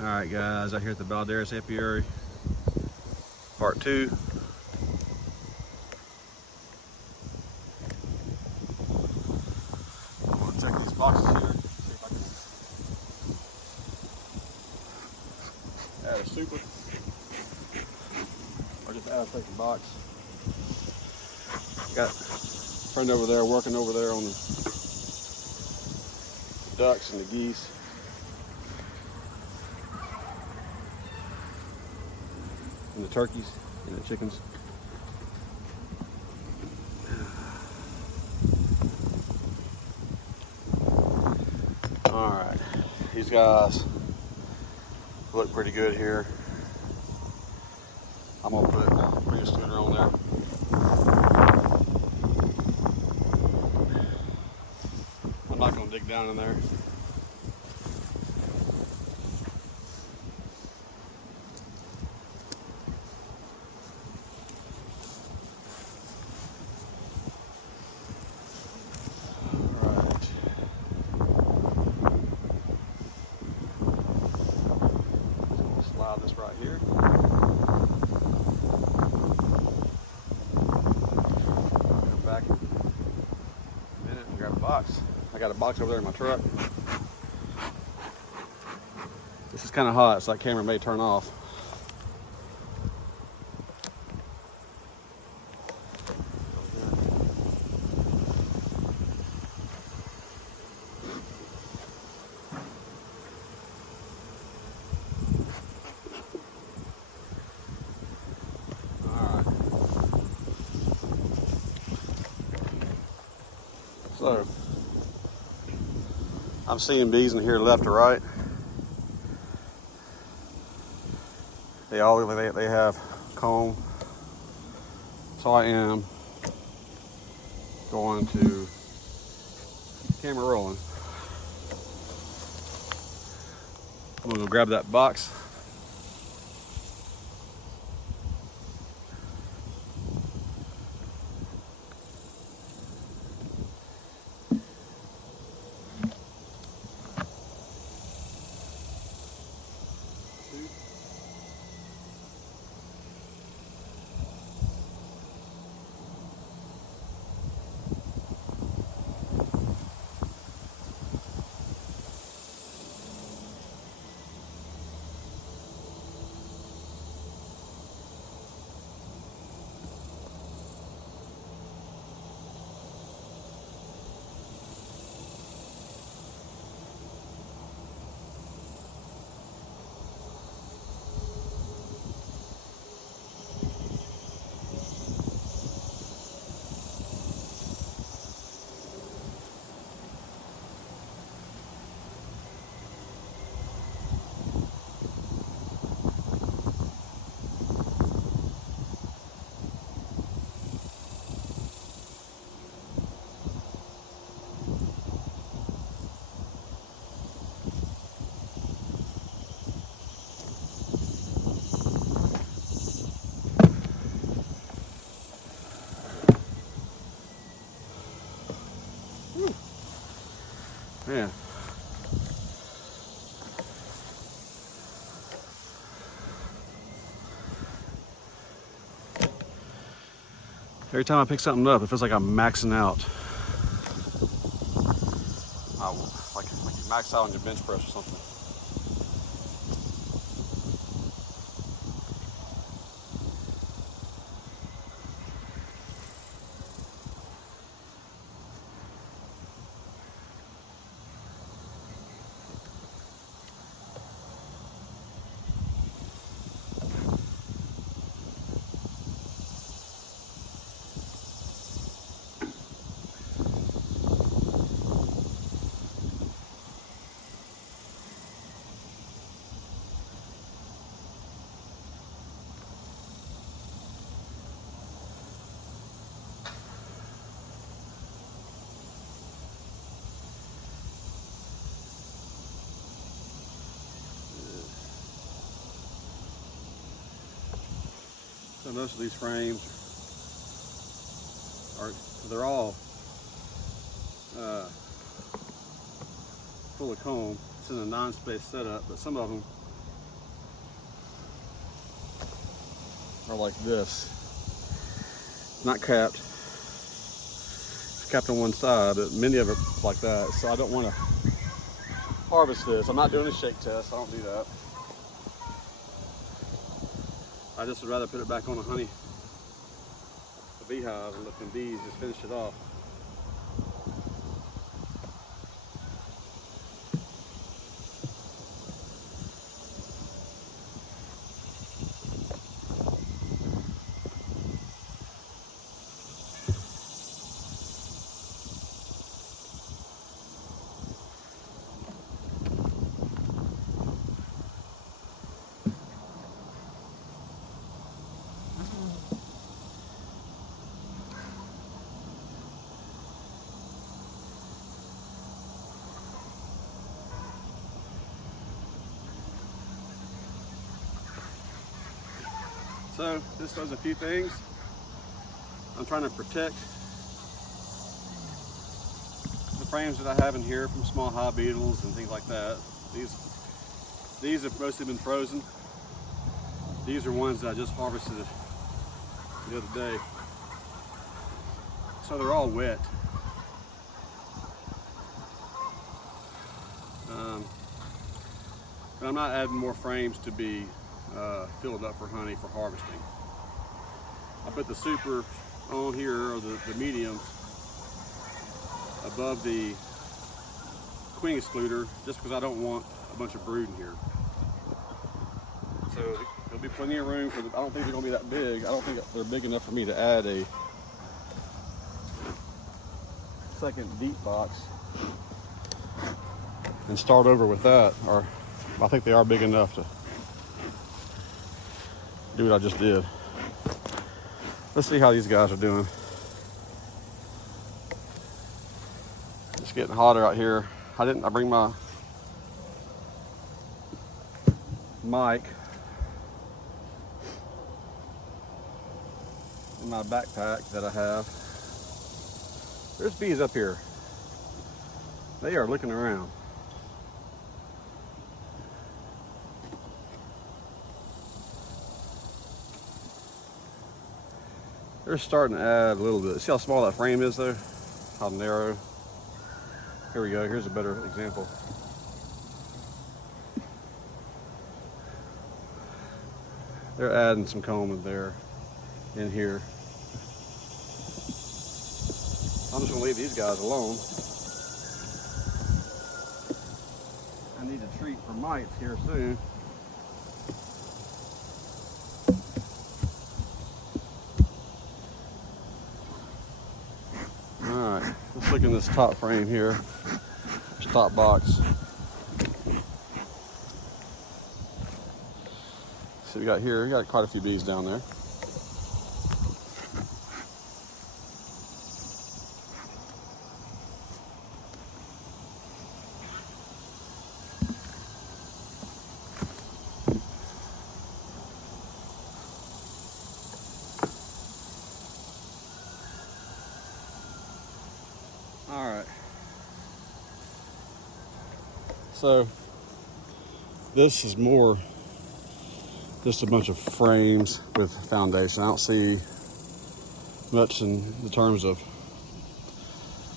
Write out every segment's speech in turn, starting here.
Alright guys, out here at the Balderas Apiary, part 2. I'm going to check these boxes here, see if I can add a super, or just add a second box. Got a friend over there working over there on the ducks and the geese. And the turkeys and the chickens. Alright, these guys look pretty good here. I'm gonna put a scooter on there. I'm not gonna dig down in there. This right here. Go back in a minute and grab a box. I got a box over there in my truck. This is kind of hot, so that camera may turn off. So, I'm seeing bees in here left to right. They have comb. So I am going to camera rolling. I'm gonna go grab that box. Man. Every time I pick something up, it feels like I'm maxing out. Like you max out on your bench press or something. So most of these frames they're all full of comb. It's in a non-space setup, but some of them are like this. It's not capped. It's capped on one side, but many of it are like that. So I don't want to harvest this. I'm not doing a shake test. I don't do that. I just would rather put it back on a beehive and let them bees just finish it off. So this does a few things. I'm trying to protect the frames that I have in here from small hive beetles and things like that. These have mostly been frozen. These are ones that I just harvested the other day. So they're all wet. But I'm not adding more frames to be filled up for honey for harvesting. I put the super on here, or the mediums, above the queen excluder, just because I don't want a bunch of brood in here. So there'll be plenty of room for I don't think they're going to be that big. I don't think they're big enough for me to add a second deep box and start over with that. Or I think they are big enough to do what I just did. Let's see how these guys are doing. It's getting hotter out here. I bring my mic in my backpack that I have. There's bees up here. They are looking around. They're starting to add a little bit. See how small that frame is though? How narrow. Here we go. Here's a better example. They're adding some comb in there, in here. I'm just gonna leave these guys alone. I need a treat for mites here soon. Alright, let's look in this top frame here. This top box. See what we got here. We got quite a few bees down there. Alright. So this is more just a bunch of frames with foundation. I don't see much in the terms of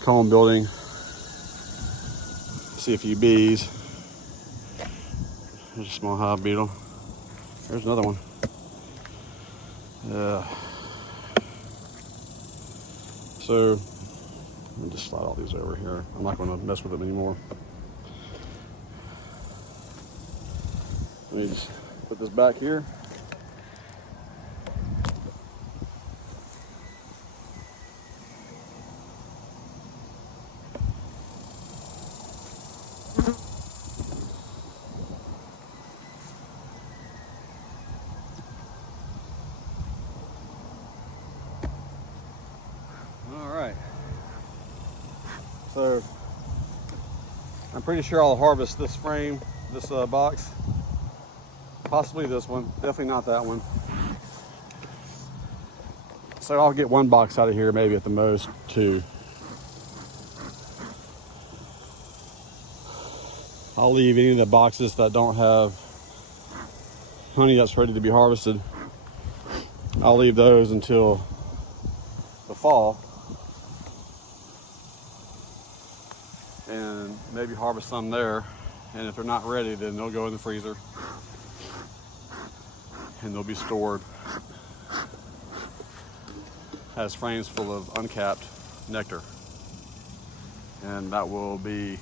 comb building. See a few bees. There's a small hive beetle. There's another one. So I'll just slide all these over here. I'm not going to mess with them anymore. Let me just put this back here. All right. So I'm pretty sure I'll harvest this frame, this box. Possibly this one, definitely not that one. So I'll get one box out of here, maybe at the most two. I'll leave any of the boxes that don't have honey that's ready to be harvested I'll leave those until the fall and maybe harvest some there. And if they're not ready, then they'll go in the freezer and they'll be stored as frames full of uncapped nectar. And that will be